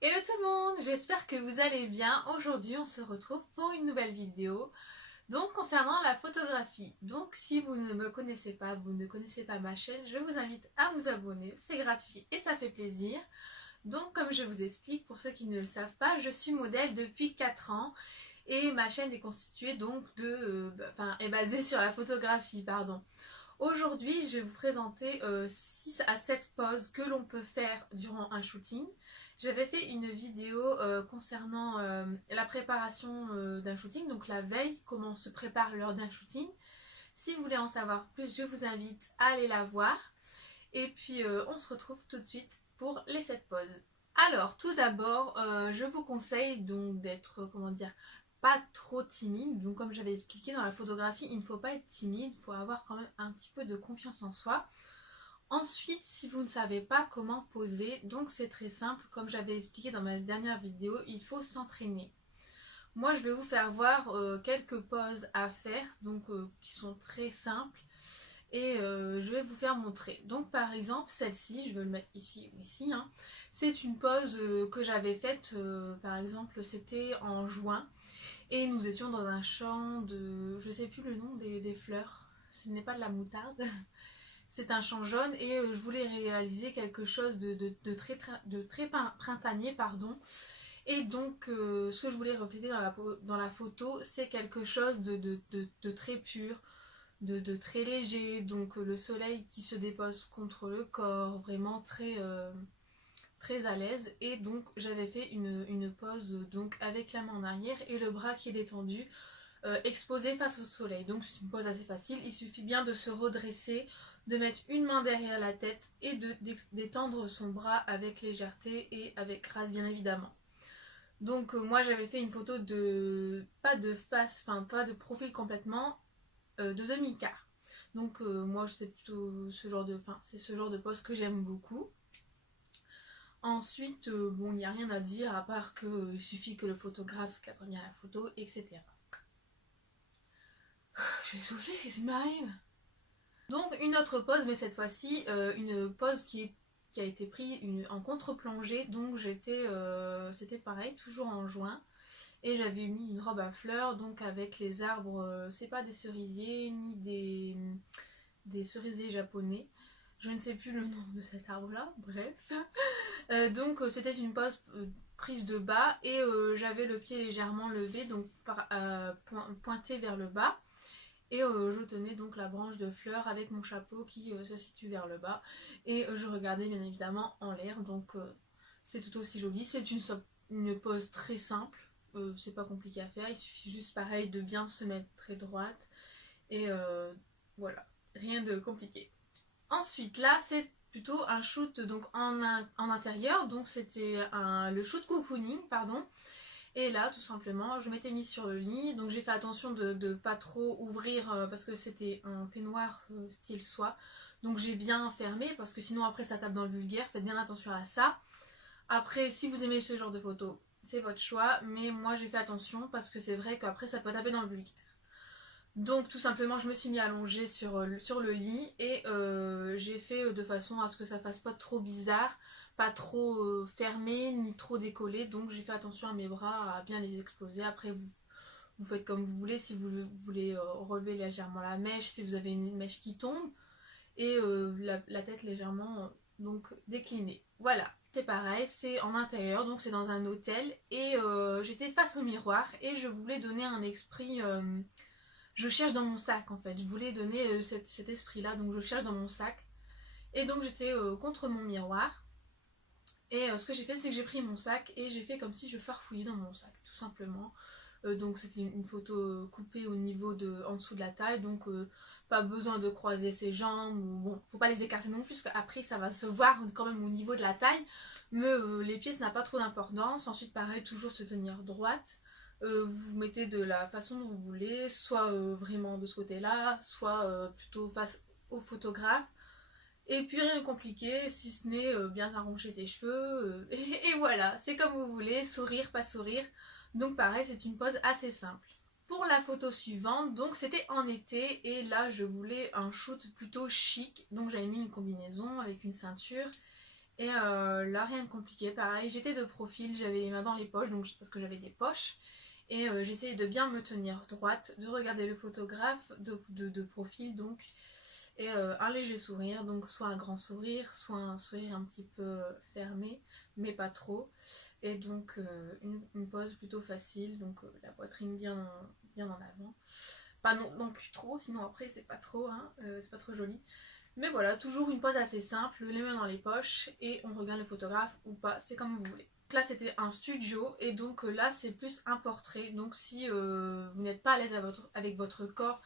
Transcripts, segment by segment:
Hello tout le monde, j'espère que vous allez bien. Aujourd'hui on se retrouve pour une nouvelle vidéo. Donc concernant la photographie. Donc si vous ne me connaissez pas, vous ne connaissez pas ma chaîne, je vous invite à vous abonner. C'est gratuit et ça fait plaisir. Donc comme je vous explique, pour ceux qui ne le savent pas, je suis modèle depuis 4 ans. Et ma chaîne est constituée donc est basée sur la photographie, pardon. Aujourd'hui, je vais vous présenter 6 à 7 poses que l'on peut faire durant un shooting. J'avais fait une vidéo concernant la préparation d'un shooting, donc la veille, comment on se prépare lors d'un shooting. Si vous voulez en savoir plus, je vous invite à aller la voir. Et puis on se retrouve tout de suite pour les 7 poses. Alors, tout d'abord, je vous conseille donc d'être, comment dire, pas trop timide. Donc comme j'avais expliqué dans la photographie, il ne faut pas être timide, il faut avoir quand même un petit peu de confiance en soi. Ensuite, si vous ne savez pas comment poser, donc c'est très simple, comme j'avais expliqué dans ma dernière vidéo, il faut s'entraîner. Moi, je vais vous faire voir quelques poses à faire, donc qui sont très simples, et je vais vous faire montrer. Donc par exemple, celle-ci, je vais le mettre ici ou ici, hein, c'est une pose que j'avais faite, par exemple, c'était en juin. Et nous étions dans un champ de... Je sais plus le nom des fleurs. Ce n'est pas de la moutarde. C'est un champ jaune et je voulais réaliser quelque chose de très printanier, pardon. Et donc ce que je voulais refléter dans la photo, c'est quelque chose de très pur, de très léger. Donc le soleil qui se dépose contre le corps, vraiment très à l'aise. Et donc j'avais fait une pose donc avec la main en arrière et le bras qui est détendu, exposé face au soleil. Donc c'est une pose assez facile, il suffit bien de se redresser, de mettre une main derrière la tête et d'étendre son bras avec légèreté et avec grâce bien évidemment. Donc moi j'avais fait une photo de pas de face, enfin pas de profil complètement, de demi-quart. Donc moi c'est plutôt ce genre de, enfin c'est ce genre de pose que j'aime beaucoup. Ensuite, bon, il n'y a rien à dire à part qu'il suffit que le photographe cadre bien la photo, etc. Je vais souffler, qu'est-ce qui m'arrive? Donc une autre pose, mais cette fois-ci, une pose qui a été prise en contre-plongée. Donc c'était pareil, toujours en juin. Et j'avais mis une robe à fleurs, donc avec les arbres, c'est pas des cerisiers, ni des cerisiers japonais. Je ne sais plus le nom de cet arbre-là, bref. Donc c'était une pose prise de bas et j'avais le pied légèrement levé, donc pointé vers le bas. Et je tenais donc la branche de fleurs avec mon chapeau qui se situe vers le bas. Et je regardais bien évidemment en l'air, donc c'est tout aussi joli. C'est une pose très simple, c'est pas compliqué à faire, il suffit juste pareil de bien se mettre très droite. Et voilà, rien de compliqué. Ensuite, là, c'est plutôt un shoot donc en intérieur, donc c'était le shoot cocooning, pardon. Et là, tout simplement, je m'étais mise sur le lit, donc j'ai fait attention de ne pas trop ouvrir parce que c'était un peignoir style soie. Donc j'ai bien fermé parce que sinon après ça tape dans le vulgaire, faites bien attention à ça. Après, si vous aimez ce genre de photos, c'est votre choix, mais moi j'ai fait attention parce que c'est vrai qu'après ça peut taper dans le vulgaire. Donc tout simplement je me suis mis allongée sur le lit et j'ai fait de façon à ce que ça fasse pas trop bizarre, pas trop fermé ni trop décollé. Donc j'ai fait attention à mes bras, à bien les exposer. Après vous faites comme vous voulez, si vous voulez relever légèrement la mèche, si vous avez une mèche qui tombe, et la tête légèrement donc déclinée. Voilà, c'est pareil, c'est en intérieur, donc c'est dans un hôtel et j'étais face au miroir et je voulais donner un esprit... je cherche dans mon sac en fait, je voulais donner cet esprit là, donc je cherche dans mon sac. Et donc j'étais contre mon miroir. Et ce que j'ai fait, c'est que j'ai pris mon sac et j'ai fait comme si je farfouillais dans mon sac, tout simplement. Donc c'était une photo coupée au niveau en dessous de la taille, donc pas besoin de croiser ses jambes, ou bon, faut pas les écarter non plus, parce qu'après ça va se voir quand même au niveau de la taille, mais les pieds ça n'a pas trop d'importance. Ensuite pareil, toujours se tenir droite. Vous vous mettez de la façon dont vous voulez, soit vraiment de ce côté-là, soit plutôt face au photographe. Et puis rien de compliqué, si ce n'est bien arranger ses cheveux. Et voilà, c'est comme vous voulez, sourire, pas sourire. Donc pareil, c'est une pose assez simple. Pour la photo suivante, donc c'était en été et là je voulais un shoot plutôt chic. Donc j'avais mis une combinaison avec une ceinture Et là rien de compliqué, pareil, j'étais de profil, j'avais les mains dans les poches, donc parce que j'avais des poches. Et j'essayais de bien me tenir droite, de regarder le photographe de profil donc. Et un léger sourire, donc soit un grand sourire, soit un sourire un petit peu fermé, mais pas trop. Et donc une pose plutôt facile, donc la poitrine bien en avant. Pas non plus trop, sinon après c'est pas trop, hein, c'est pas trop joli. Mais voilà, toujours une pose assez simple, les mains dans les poches, et on regarde le photographe ou pas, c'est comme vous voulez. Là c'était un studio, et donc là c'est plus un portrait. Donc si vous n'êtes pas à l'aise avec votre corps,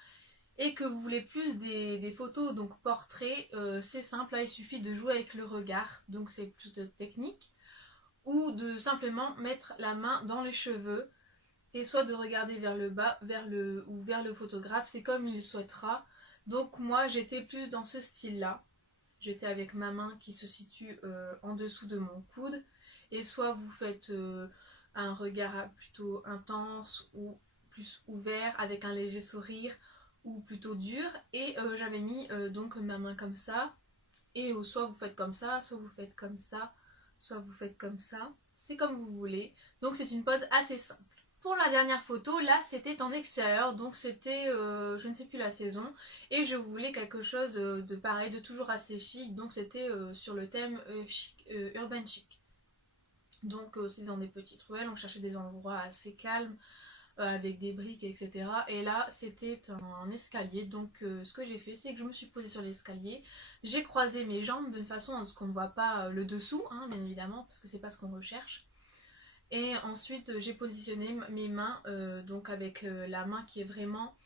et que vous voulez plus des photos, donc portraits, c'est simple, là il suffit de jouer avec le regard, donc c'est plus de technique, ou de simplement mettre la main dans les cheveux, et soit de regarder vers le bas, ou vers le photographe, c'est comme il souhaitera. Donc moi j'étais plus dans ce style là, j'étais avec ma main qui se situe en dessous de mon coude, et soit vous faites un regard plutôt intense ou plus ouvert avec un léger sourire, ou plutôt dur, et j'avais mis donc ma main comme ça, et soit vous faites comme ça, soit vous faites comme ça, soit vous faites comme ça, c'est comme vous voulez. Donc c'est une pose assez simple. Pour la dernière photo, là c'était en extérieur, donc c'était, je ne sais plus la saison, et je voulais quelque chose de pareil, de toujours assez chic, donc c'était sur le thème urban chic. Donc c'est dans des petites ruelles, on cherchait des endroits assez calmes, avec des briques, etc. Et là, c'était un escalier. Donc, ce que j'ai fait, c'est que je me suis posée sur l'escalier. J'ai croisé mes jambes d'une façon à ce qu'on ne voit pas le dessous, hein, bien évidemment, parce que c'est pas ce qu'on recherche. Et ensuite, j'ai positionné mes mains, donc avec la main qui est vraiment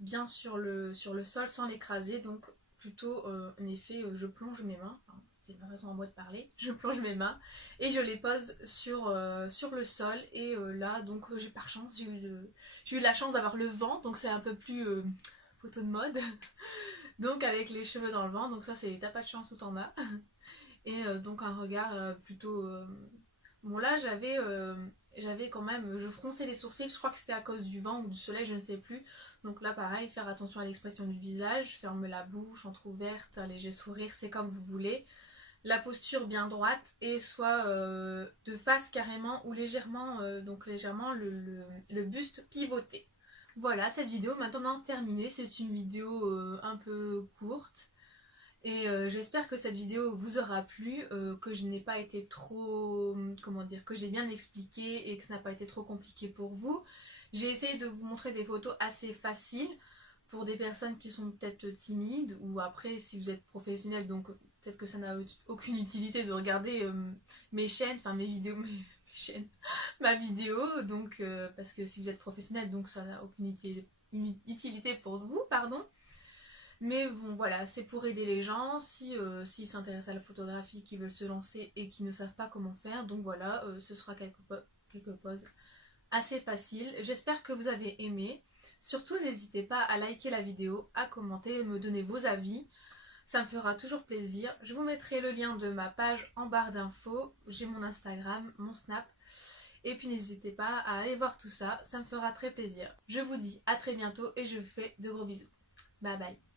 bien sur le sol sans l'écraser. Donc, plutôt, en effet, je plonge mes mains. Enfin, c'est ma façon en moi de parler, je plonge mes mains et je les pose sur le sol, et là donc j'ai par chance, j'ai eu la chance d'avoir le vent, donc c'est un peu plus photo de mode, donc avec les cheveux dans le vent, donc ça c'est t'as pas de chance ou t'en as. Et donc un regard plutôt bon là j'avais quand même, je fronçais les sourcils, je crois que c'était à cause du vent ou du soleil, je ne sais plus. Donc là pareil, faire attention à l'expression du visage, ferme la bouche entrouverte, un léger sourire, c'est comme vous voulez. La posture bien droite, et soit de face carrément, ou légèrement, donc légèrement le buste pivoté. Voilà, cette vidéo maintenant terminée, c'est une vidéo un peu courte, et j'espère que cette vidéo vous aura plu, que je n'ai pas été trop, comment dire, que j'ai bien expliqué et que ça n'a pas été trop compliqué pour vous. J'ai essayé de vous montrer des photos assez faciles pour des personnes qui sont peut-être timides, ou après si vous êtes professionnel, donc peut-être que ça n'a aucune utilité de regarder mes chaînes, enfin mes vidéos, mes chaînes, ma vidéo, donc parce que si vous êtes professionnel, donc ça n'a aucune utilité pour vous, pardon. Mais bon voilà, c'est pour aider les gens s'ils s'intéressent à la photographie, qui veulent se lancer et qui ne savent pas comment faire. Donc voilà, ce sera quelques poses assez faciles. J'espère que vous avez aimé. Surtout n'hésitez pas à liker la vidéo, à commenter, me donner vos avis. Ça me fera toujours plaisir. Je vous mettrai le lien de ma page en barre d'infos. J'ai mon Instagram, mon Snap. Et puis n'hésitez pas à aller voir tout ça, ça me fera très plaisir. Je vous dis à très bientôt et je vous fais de gros bisous. Bye bye.